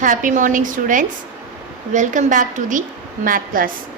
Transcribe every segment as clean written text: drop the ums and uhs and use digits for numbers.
Happy morning, students. Welcome back to the math class.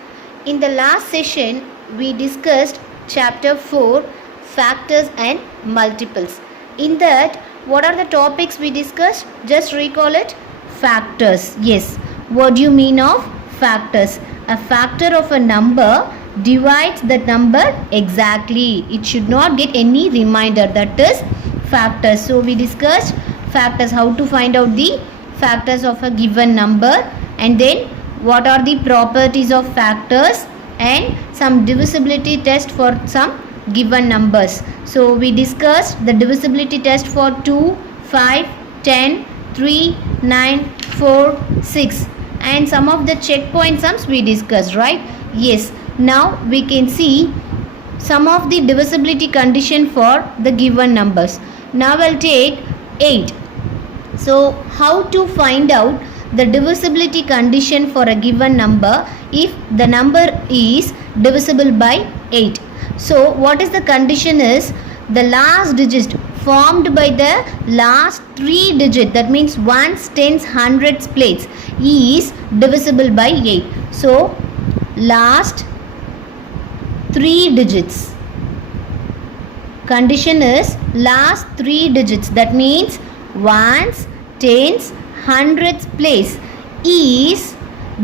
In the last session, we discussed chapter 4, factors and multiples. In that, what are the topics we discussed? Just recall it. Factors. Yes. What do you mean of factors? A factor of a number divides that number exactly. It should not get any reminder. That is factors. So we discussed factors, how to find out the factors of a given number, and then what are the properties of factors, and some divisibility test for some given numbers. So we discussed the divisibility test for 2, 5, 10, 3, 9, 4, 6, and some of the checkpoint sums we discussed, right? Yes. Now we can see some of the divisibility condition for the given numbers. Now I'll take 8. So how to find out the divisibility condition for a given number if the number is divisible by 8? So what is the condition is the last digit formed by the last 3 digit, that means ones, tens, hundreds place, is divisible by 8. So last 3 digits. Condition is last 3 digits, that means ones, tens, hundreds place is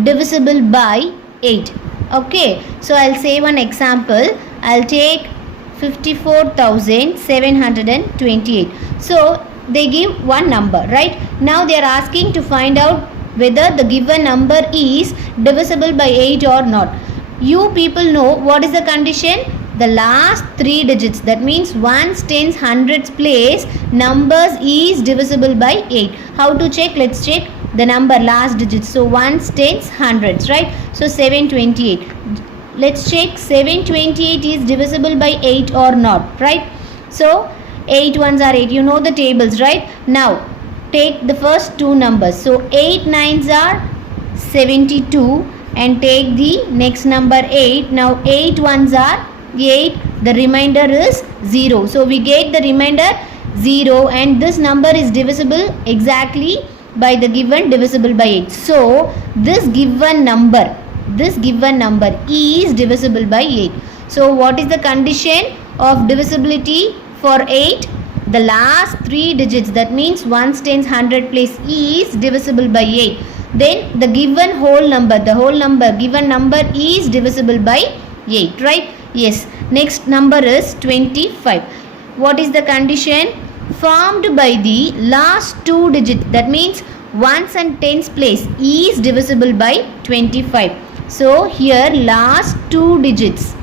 divisible by 8. Okay, so I'll say one example. I'll take 54,728. So they give one number, right? Now they are asking to find out whether the given number is divisible by 8 or not. You people know what is the condition? The last 3 digits, that means ones, tens, hundreds place numbers is divisible by 8. How to check? Let's check the number last digits. So ones, tens, hundreds, right? So 728. Let's check 728 is divisible by 8 or not, right? So 8 ones are 8. You know the tables, right? Now take the first two numbers. So 8 nines are 72, and take the next number 8. Now 8 ones are 8, the remainder is 0. So we get the remainder 0, and this number is divisible exactly by the given divisible by 8. So this given number is divisible by 8. So what is the condition of divisibility for 8? The last 3 digits, that means ones, tens, hundred place is divisible by 8. Then the given whole number, given number is divisible by 8, right? Yes. Next number is 25. What is the condition? Formed by the last 2 digits, that means ones and tens place is divisible by 25. So here last 2 digits,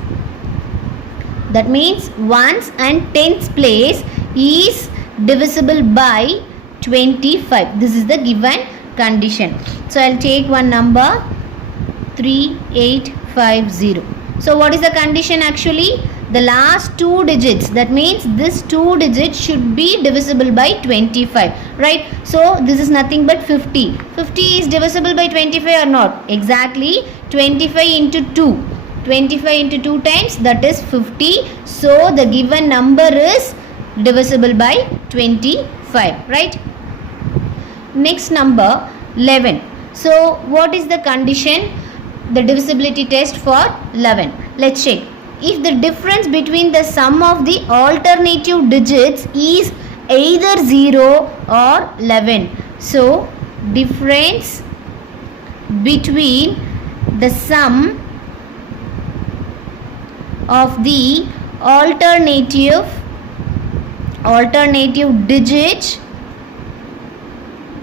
that means ones and tens place is divisible by 25. This is the given condition. So I'll take one number 3850. So what is the condition actually? The last 2 digits, that means this 2 digits should be divisible by 25, right? So this is nothing but 50. 50 is divisible by 25 or not? Exactly. 25 into 2. 25 into 2 times, that is 50. So the given number is divisible by 25, right? Next number 11. So what is the condition? The divisibility test for 11. Let's check. If the difference between the sum of the alternative digits is either 0 or 11. So difference between the sum of the alternative digits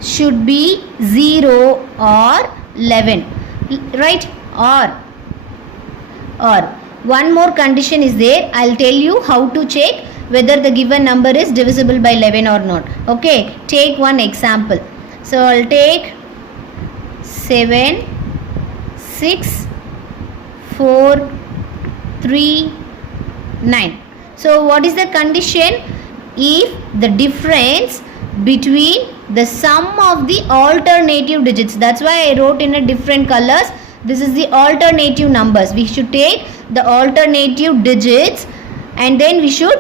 should be 0 or 11, right? Or one more condition is there. I'll tell you how to check whether the given number is divisible by 11 or not. Okay, take one example. So I'll take 7, 6, 4, 3, 9. So what is the condition? If the difference between the sum of the alternative digits, that's why I wrote in a different colors. This is the alternative numbers. We should take the alternative digits, and then we should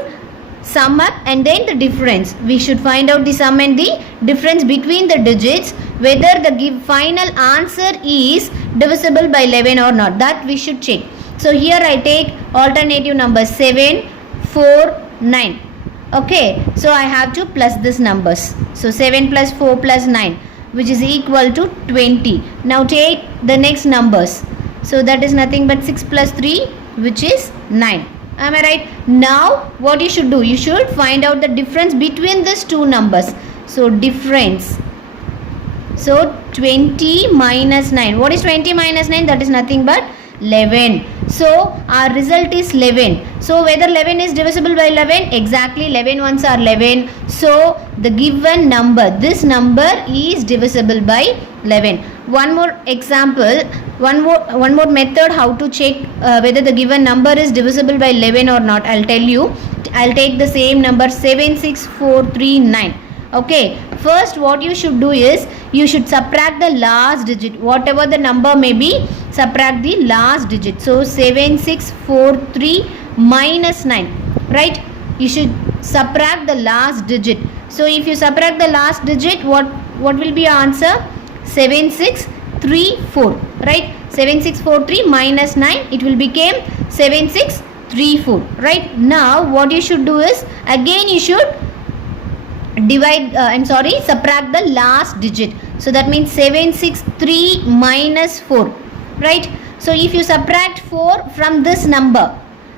sum up and then the difference. We should find out the sum and the difference between the digits, whether the final answer is divisible by 11 or not. That we should check. So here I take alternative number 7, 4, 9. Okay, so I have to plus this numbers. So 7 plus 4 plus 9, which is equal to 20. Now take the next numbers. So that is nothing but 6 plus 3, which is 9. Am I right? Now what you should do? You should find out the difference between these two numbers. So difference. So 20 minus 9. What is 20 minus 9? That is nothing but 11. So our result is 11. So whether 11 is divisible by 11? Exactly, 11 ones are 11. So the given number, this number is divisible by 11. One more example, one more method how to check whether the given number is divisible by 11 or not. I'll tell you. I'll take the same number 76439. Okay, first what you should do is you should subtract the last digit, whatever the number may be, subtract the last digit. So 7643 minus 9, right? You should subtract the last digit. So if you subtract the last digit, what will be your answer? 7634, right? 7643 minus 9, it will become 7634, right? Now what you should do is, again you should subtract the last digit. So that means 763 minus 4, right? So if you subtract 4 from this number,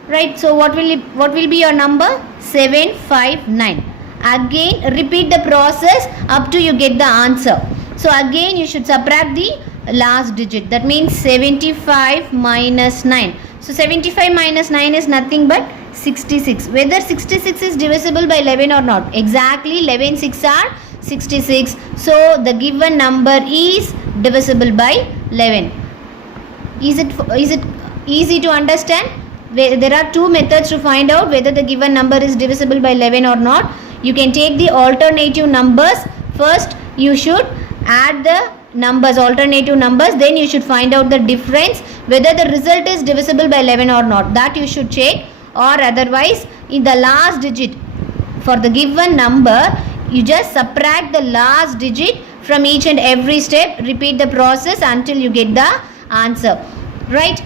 right, so what will be your number? 759. Again repeat the process up to you get the answer. So again you should subtract the last digit. That means 75 minus 9. So 75 minus 9 is nothing but 66. Whether 66 is divisible by 11 or not? Exactly, 11 6 are 66. So the given number is divisible by 11. Is it easy to understand? There are two methods to find out whether the given number is divisible by 11 or not. You can take the alternative numbers. First you should add the numbers, alternative numbers, then you should find out the difference, whether the result is divisible by 11 or not. That you should check. Or otherwise, in the last digit for the given number, you just subtract the last digit from each and every step. Repeat the process until you get the answer, right?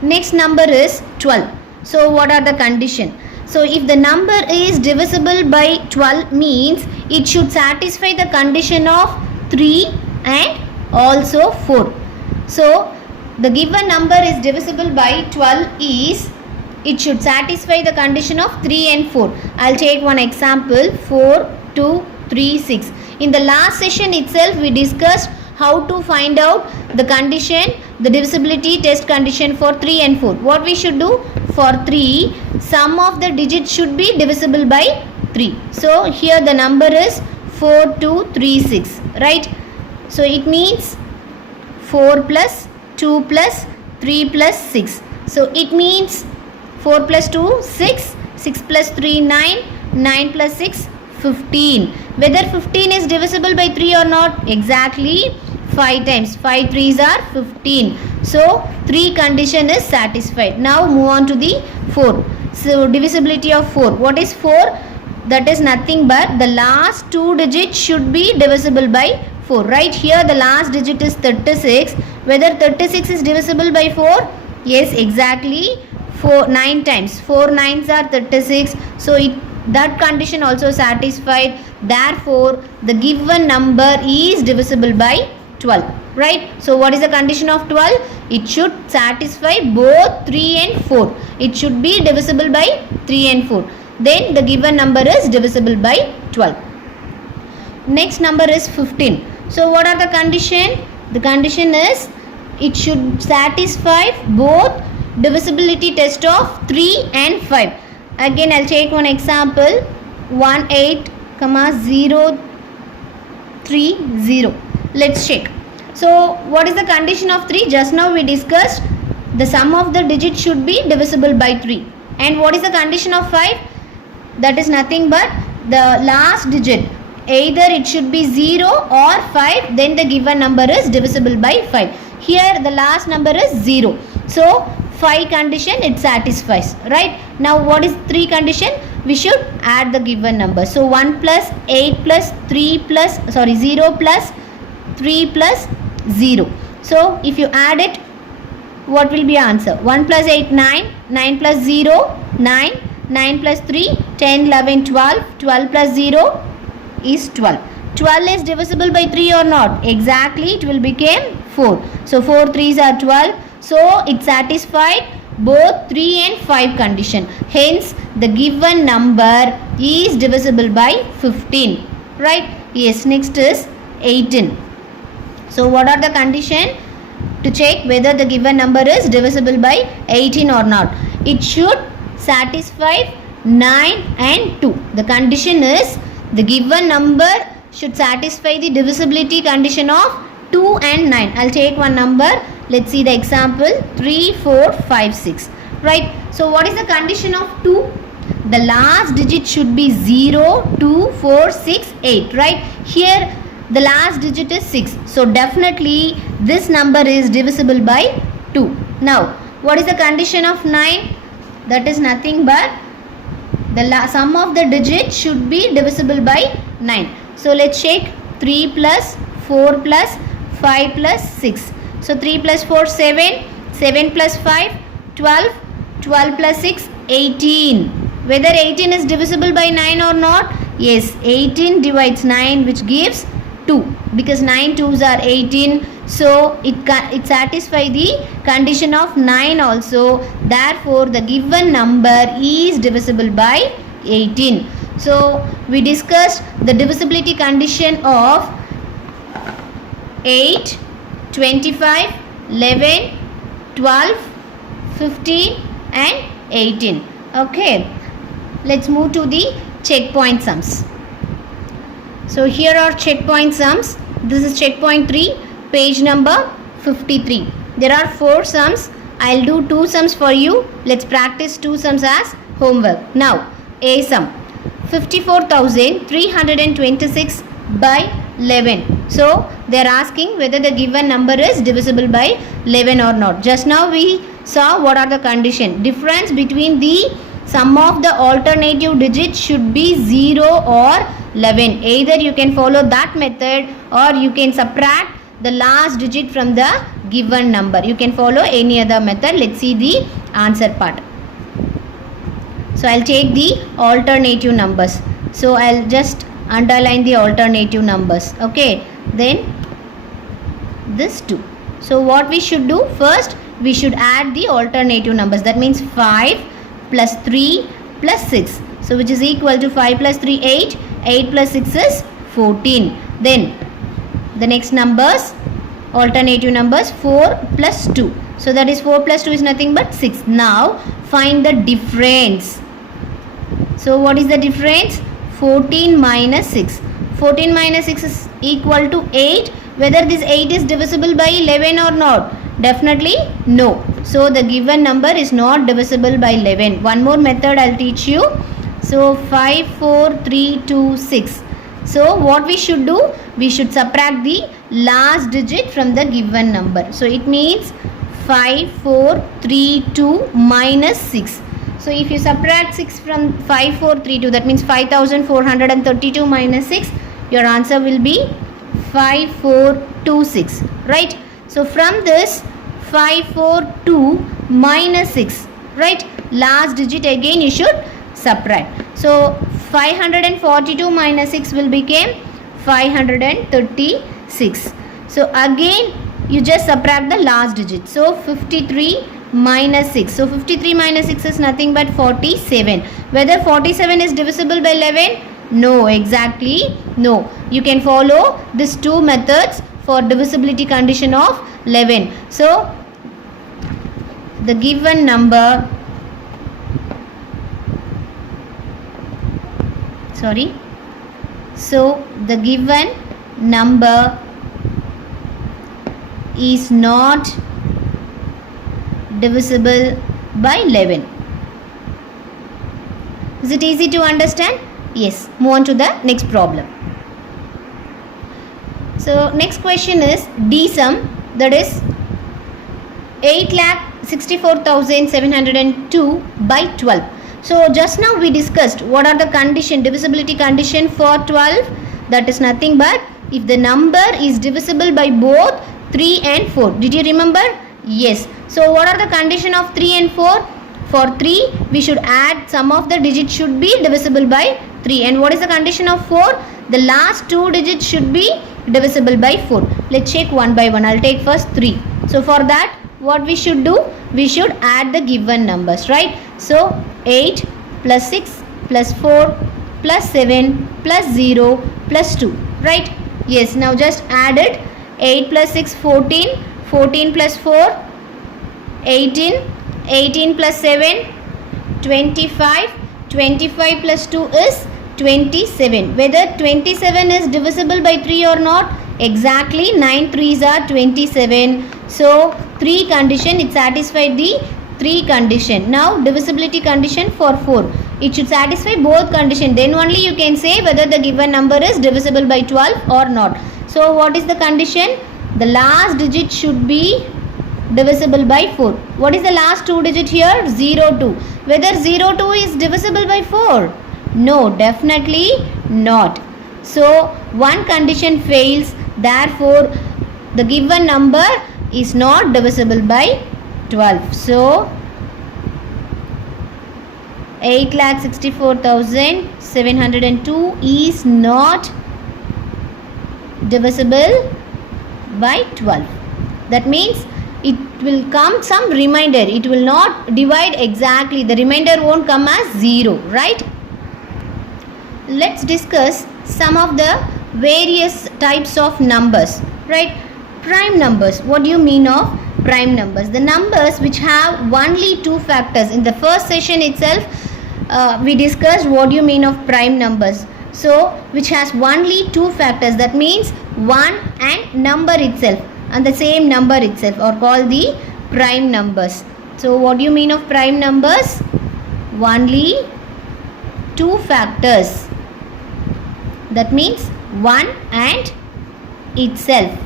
Next number is 12. So what are the condition? So if the number is divisible by 12 means it should satisfy the condition of 3 and also 4. So the given number is divisible by 12 is, it should satisfy the condition of 3 and 4. I'll take one example, 4, 2, 3, 6. In the last session itself, we discussed how to find out the condition, the divisibility test condition for 3 and 4. What we should do? For 3, sum of the digits should be divisible by 3. So here the number is 4, 2, 3, 6, right? So it means 4 plus 2 plus 3 plus 6. So it means 4 plus 2, 6, 6 plus 3, 9, 9 plus 6, 15. Whether 15 is divisible by 3 or not? Exactly, 5 times. 5 3s are 15. So 3 condition is satisfied. Now move on to the 4. So divisibility of 4. What is 4? That is nothing but the last 2 digits should be divisible by 4. Right here the last digit is 36. Whether 36 is divisible by 4? Yes, exactly. 9 times. 4 9s are 36. So that condition also satisfied. Therefore, the given number is divisible by 12. Right? So what is the condition of 12? It should satisfy both 3 and 4. It should be divisible by 3 and 4. Then the given number is divisible by 12. Next number is 15. So what are the condition? The condition is it should satisfy both divisibility test of 3 and 5. Again I'll take one example, 18,030. Let's check. So what is the condition of 3? Just now we discussed the sum of the digits should be divisible by 3. And what is the condition of 5? That is nothing but the last digit. Either it should be 0 or 5, then the given number is divisible by 5. Here the last number is 0. So 5 condition it satisfies, right? Now what is 3 condition? we should add the given number. So 1 plus 8 plus 3 plus 0 plus 3 plus 0. So if you add it, what will be answer? 1 plus 8 9, 9 plus 0 9, 9 plus 3 10, 11, 12, 12 plus 0 is 12. 12 is divisible by 3 or not? Exactly, it will become 4. So 4 3s are 12. So it satisfied both 3 and 5 condition. Hence the given number is divisible by 15. Right? Yes, next is 18. So what are the condition to check whether the given number is divisible by 18 or not? It should satisfy 9 and 2. The condition is the given number should satisfy the divisibility condition of 2 and 9. I'll take one number. Let's see the example. 3, 4, 5, 6. Right? So what is the condition of 2? The last digit should be 0, 2, 4, 6, 8. Right? Here the last digit is 6. So definitely this number is divisible by 2. Now what is the condition of 9? That is nothing but the sum of the digits should be divisible by 9. So let's check 3 plus 4 plus 5 plus 6. So 3 plus 4 7, 7 plus 5 12, 12 plus 6 18. Whether 18 is divisible by 9 or not? Yes, 18 divides 9, which gives 2, because 9 2s are 18. So it satisfies the condition of 9 also. Therefore the given number is divisible by 18. So we discussed the divisibility condition of 8, 25, 11, 12, 15 and 18. Okay, let's move to the checkpoint sums. So here are checkpoint sums. This is checkpoint 3, page number 53. There are 4 sums. I'll do 2 sums for you. Let's practice 2 sums as homework. Now A sum, 54,326 by 11. So they are asking whether the given number is divisible by 11 or not. Just now we saw what are the condition. Difference between the sum of the alternative digits should be 0 or 11. Either you can follow that method or you can subtract the last digit from the given number. You can follow any other method. Let's see the answer part. So I'll take the alternative numbers. So I'll just underline the alternative numbers. Okay, then this 2. So what we should do? First we should add the alternative numbers. That means 5 plus 3 plus 6. So which is equal to 5 plus 3 8. 8 plus 6 is 14. Then the next numbers, alternative numbers, 4 plus 2. So that is 4 plus 2 is nothing but 6. Now find the difference. So what is the difference? 14 minus 6. 14 minus 6 is equal to 8. Whether this 8 is divisible by 11 or not? Definitely no. So the given number is not divisible by 11. One more method I'll teach you. So 5, 4, 3, 2, 6. So what we should do? We should subtract the last digit from the given number. So it means 5, 4, 3, 2 minus 6. So if you subtract 6 from 5, 4, 3, 2, that means 5,432 minus 6. Your answer will be 5426. Right? So from this 542 minus 6. Right? Last digit again you should subtract. So 542 minus 6 will become 536. So again you just subtract the last digit. So 53 minus 6. So 53 minus 6 is nothing but 47. Whether 47 is divisible by 11? No, exactly no. You can follow these 2 methods for divisibility condition of 11. So the given number, so the given number is not divisible by 11. Is it easy to understand? Yes. Move on to the next problem. So next question is D sum, that is 8,64,702 by 12. So just now we discussed what are the condition, divisibility condition for 12. That is nothing but if the number is divisible by both 3 and 4. Did you remember? Yes. So what are the condition of 3 and 4? For 3 we should add sum of the digits should be divisible by 3. And what is the condition of 4? The last two digits should be divisible by 4. Let's check one by one. I'll take first 3. So for that what we should do? We should add the given numbers, right? So 8 plus 6 plus 4 plus 7 plus 0 plus 2, right? Yes, now just add it. 8 plus 6 14, 14 plus 4 18, 18 plus 7 25, 25 plus 2 is 27. Whether 27 is divisible by 3 or not? Exactly, 9 3s are 27. So 3 condition, it satisfied the 3 condition. Now divisibility condition for 4. It should satisfy both condition. Then only you can say whether the given number is divisible by 12 or not. So what is the condition? The last digit should be divisible by 4. What is the last two digit here? 0 2. Whether 0 2 is divisible by 4? No, definitely not. So one condition fails. Therefore the given number is not divisible by 12. So 8,64,702 is not divisible by 12. That means it will come some remainder. It will not divide exactly. The remainder won't come as 0, right? Let's discuss some of the various types of numbers, right? Prime numbers. What do you mean of prime numbers? The numbers which have only two factors. In the first session itself we discussed what do you mean of prime numbers. So which has only two factors, that means 1 and number itself, and the same number itself are called the prime numbers. So what do you mean of prime numbers? Only two factors, that means 1 and itself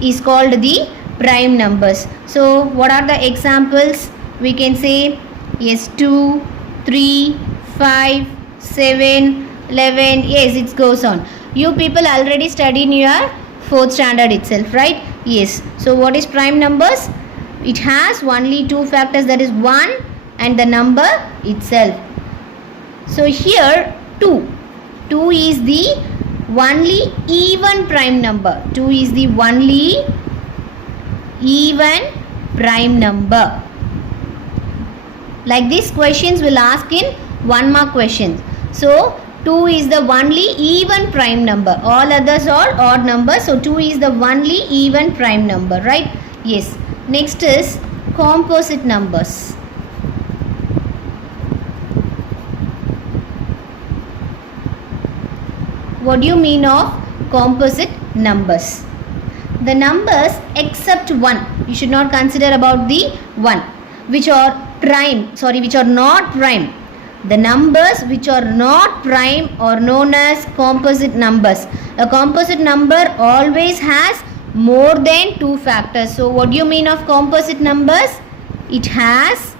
is called the prime numbers. So what are the examples? We can say yes, 2, 3, 5, 7, 11. Yes, it goes on. You people already studied in your 4th standard itself, right? Yes. So what is prime numbers? It has only two factors, that is 1 and the number itself. So here 2 is the only even prime number. 2 is the only even prime number. Like these questions will ask in 1 mark questions. So 2 is the only even prime number. All others are odd numbers. So 2 is the only even prime number, right? Yes. Next is composite numbers. What do you mean of composite numbers? The numbers except 1. You should not consider about the 1. Which are not prime. The numbers which are not prime are known as composite numbers. A composite number always has more than two factors. So what do you mean of composite numbers? It has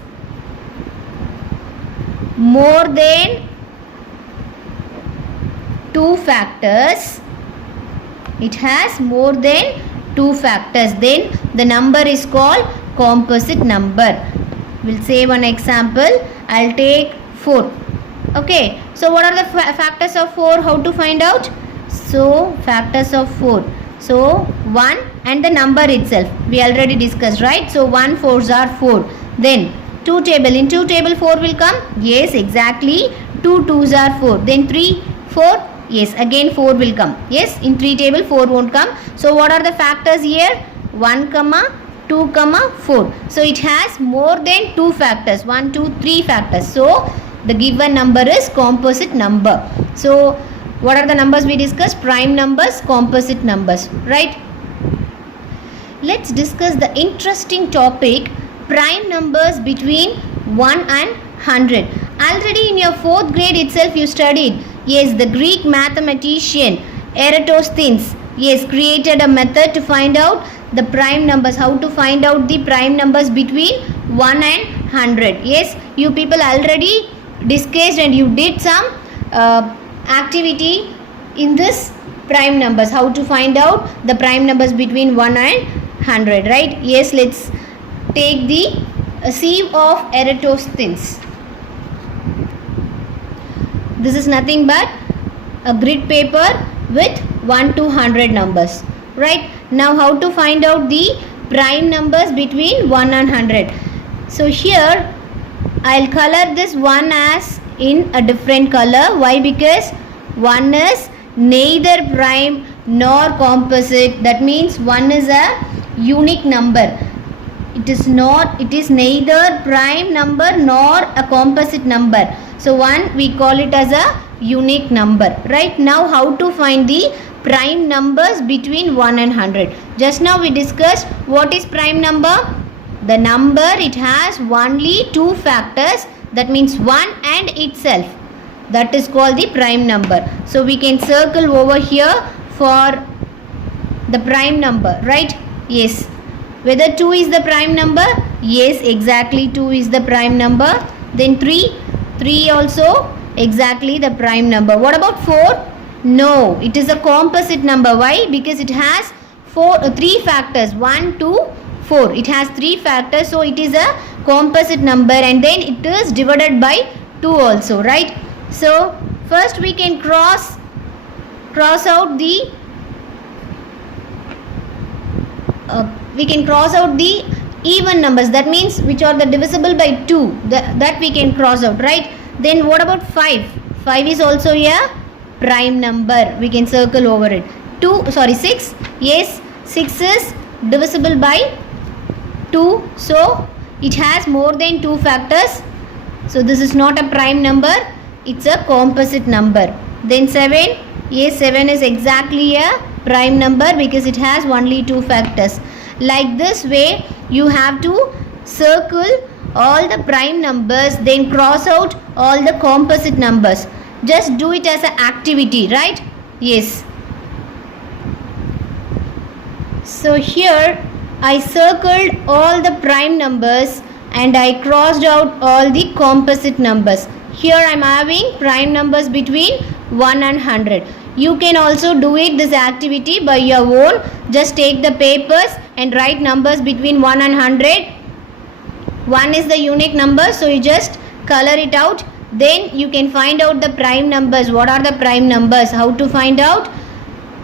more than two factors. It has more than two factors. Then the number is called composite number. We'll say one example. I'll take 4. Okay. So what are the factors of 4? How to find out? So factors of 4. So 1 and the number itself. We already discussed, right? So 1 4s are 4. Then 2 table. In 2 table 4 will come? Yes, exactly. 2 2s are 4. Then 3 4. Yes, again 4 will come. Yes, in 3 table 4 won't come. So what are the factors here? 1 comma 2 comma 4. So it has more than two factors. 1 2 3 factors. So the given number is composite number. So what are the numbers we discussed? Prime numbers, composite numbers, right? Let's discuss the interesting topic, prime numbers between 1 and 100. Already in your 4th grade itself you studied. Yes, the Greek mathematician Eratosthenes, yes, created a method to find out the prime numbers. How to find out the prime numbers between 1 and 100. Yes, you people already discussed and you did some activity in this prime numbers, how to find out the prime numbers between 1 and 100, right? Yes, let's take the sieve of Eratosthenes. This is nothing but a grid paper with 1 to 100 numbers, right? Now how to find out the prime numbers between 1 and 100? So here I'll color this one as in a different color. Why? Because 1 is neither prime nor composite. That means 1 is a unique number. It is neither prime number nor a composite number. So 1 we call it as a unique number. Right, now how to find the prime numbers between 1 and 100? Just now we discussed what is prime number. The number, it has only 2 factors, that means 1 and itself. That is called the prime number. So we can circle over here for the prime number, right? Yes. Whether 2 is the prime number? Yes, exactly 2 is the prime number. Then 3 also exactly the prime number. What about 4? No, it is a composite number. Why? Because it has 3 factors, 1, 2, 4. It has 3 factors, so it is a composite number, and then it is divided by 2 also, right? So first we can cross out the even numbers, that means which are the divisible by 2, that we can cross out, right? Then what about 5? 5 is also a prime number, we can circle over it. 6, yes, 6 is divisible by 2, so it has more than 2 factors, so this is not a prime number, it's a composite number. Then 7, yes, 7 is exactly a prime number because it has only 2 factors. Like this way you have to circle all the prime numbers, then cross out all the composite numbers. Just do it as an activity, right? Yes. So here I circled all the prime numbers and I crossed out all the composite numbers. Here I am having prime numbers between 1 and 100. You can also do this activity by your own. Just take the papers and write numbers between 1 and 100. 1 is the unique number, so you just color it out. Then you can find out the prime numbers. What are the prime numbers? How to find out?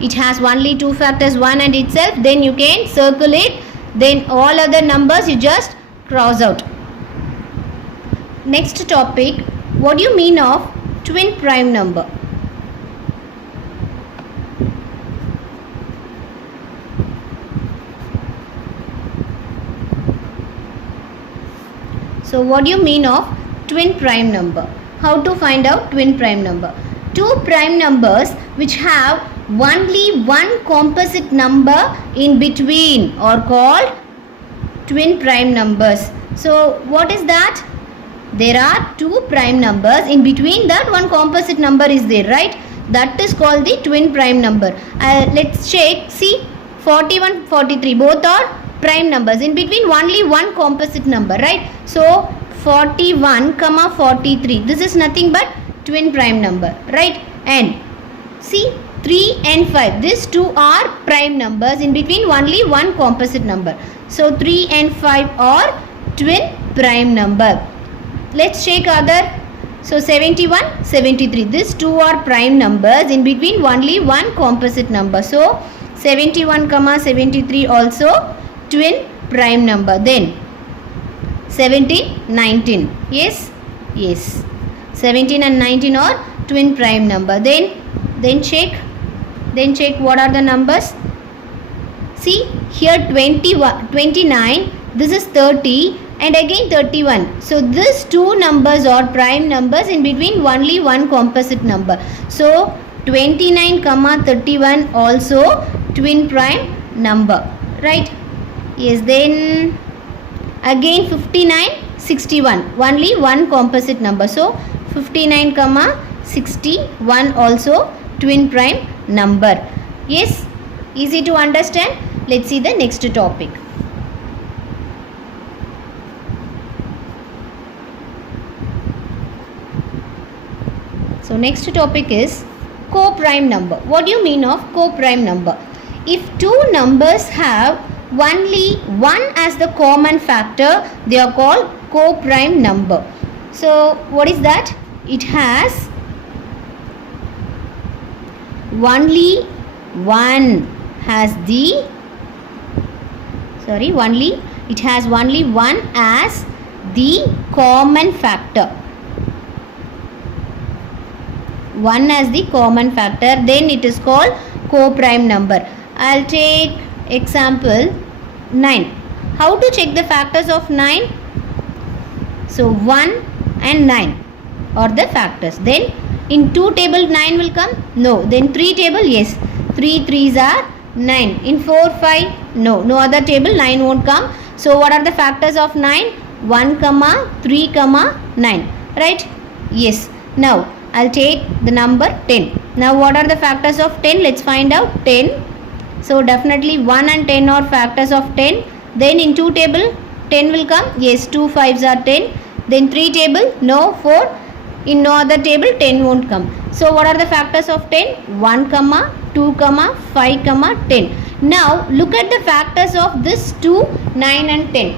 It has only 2 factors, 1 and itself. Then you can circle it. Then all other numbers you just cross out. Next topic, what do you mean of twin prime number? So what do you mean of twin prime number? How to find out twin prime number? 2 prime numbers which have only one composite number in between are called twin prime numbers. So what is that? There are 2 prime numbers, in between that one composite number is there, right? That is called the twin prime number. Let's check. See, 41, 43 both are prime numbers, in between only one composite number, right? So 41, 43, this is nothing but twin prime number, right? And see, 3 and 5, these 2 are prime numbers, in between only one composite number. So 3 and 5 are twin prime number. Let's check other. So 71, 73, these 2 are prime numbers, in between only one composite number. So 71, 73 also twin prime number. Then 17, 19, yes, 17 and 19 are twin prime number. Then check what are the numbers. See here, 21, 29, this is 30 and again 31. So these 2 numbers are prime numbers, in between only one composite number. So 29, 31 also twin prime number, right? Yes. Then again 59, 61, only one composite number. So 59, 61 also twin prime number. Yes, easy to understand. Let's see the next topic. So next topic is co-prime number. What do you mean of co-prime number? If two numbers have only one as the common factor, they are called co-prime number. So what is that? It has only one has the it has only one as the common factor. One as the common factor, then it is called co-prime number. I'll take example 9. How to check the factors of 9? So 1 and 9 are the factors. Then in 2 table 9 will come? No. Then 3 table? Yes. 3 3s are 9. In 4 5? No. No other table 9 won't come. So what are the factors of 9? 1 comma 3 comma 9. Right? Yes. Now I'll take the number 10. Now what are the factors of 10? Let's find out. 10. So definitely 1 and 10 are factors of 10. Then in 2 table 10 will come? Yes. 2 5s are 10. Then 3 table? No. 4. In no other table 10 won't come. So what are the factors of 10? 1 comma 2 comma 5 comma 10. Now look at the factors of this 2, 9 and 10.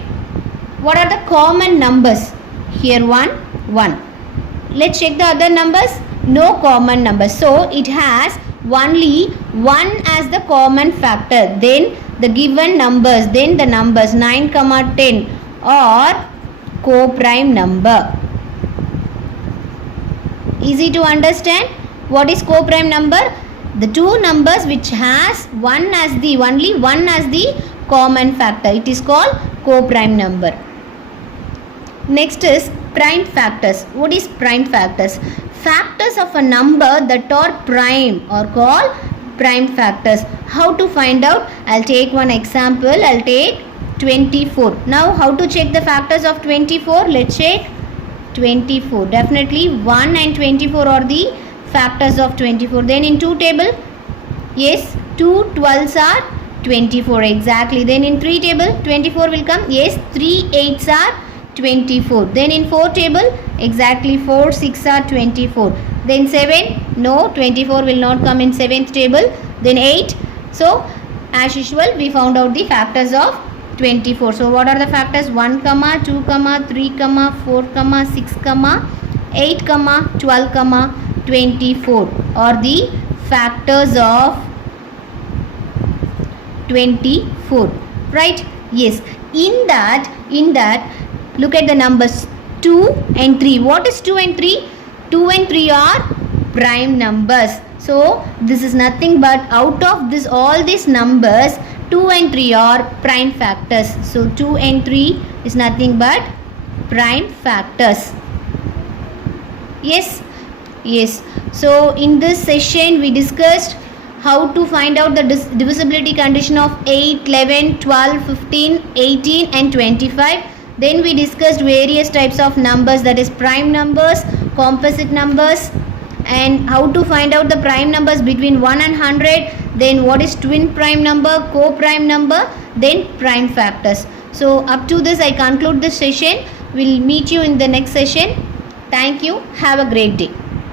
What are the common numbers? Here 1, 1. Let's check the other numbers. No common numbers. So it has only 1 as the common factor. Then the given numbers, then the numbers 9 comma 10 are co-prime number. Easy to understand. What is co-prime number? The two numbers which has only one as the common factor. It is called co-prime number. Next is prime factors. What is prime factors? Factors of a number that are prime are called prime factors. How to find out? I'll take one example. I'll take 24. Now how to check the factors of 24? Let's check 24. Definitely 1 and 24 are the factors of 24. Then in 2 table, yes, 2 12s are 24 exactly. Then in 3 table 24 will come? Yes, 3 8s are 24. Then in 4 table exactly 4 6 are 24. Then 7, no, 24 will not come in 7th table. Then 8. So as usual we found out the factors of 24. So what are the factors? 1 comma 2 comma 3 comma 4 comma 6 comma 8 comma 12 comma 24 are the factors of 24. Right? Yes. In that look at the numbers 2 and 3. What is 2 and 3? 2 and 3 are prime numbers. So this is nothing but out of this all these numbers 2 and 3 are prime factors. So 2 and 3 is nothing but prime factors. Yes. Yes. So in this session we discussed how to find out the divisibility condition of 8, 11, 12, 15, 18 and 25. Then we discussed various types of numbers, that is prime numbers, composite numbers, and how to find out the prime numbers between 1 and 100. Then what is twin prime number, co-prime number, then prime factors. So up to this I conclude this session. We'll meet you in the next session. Thank you. Have a great day.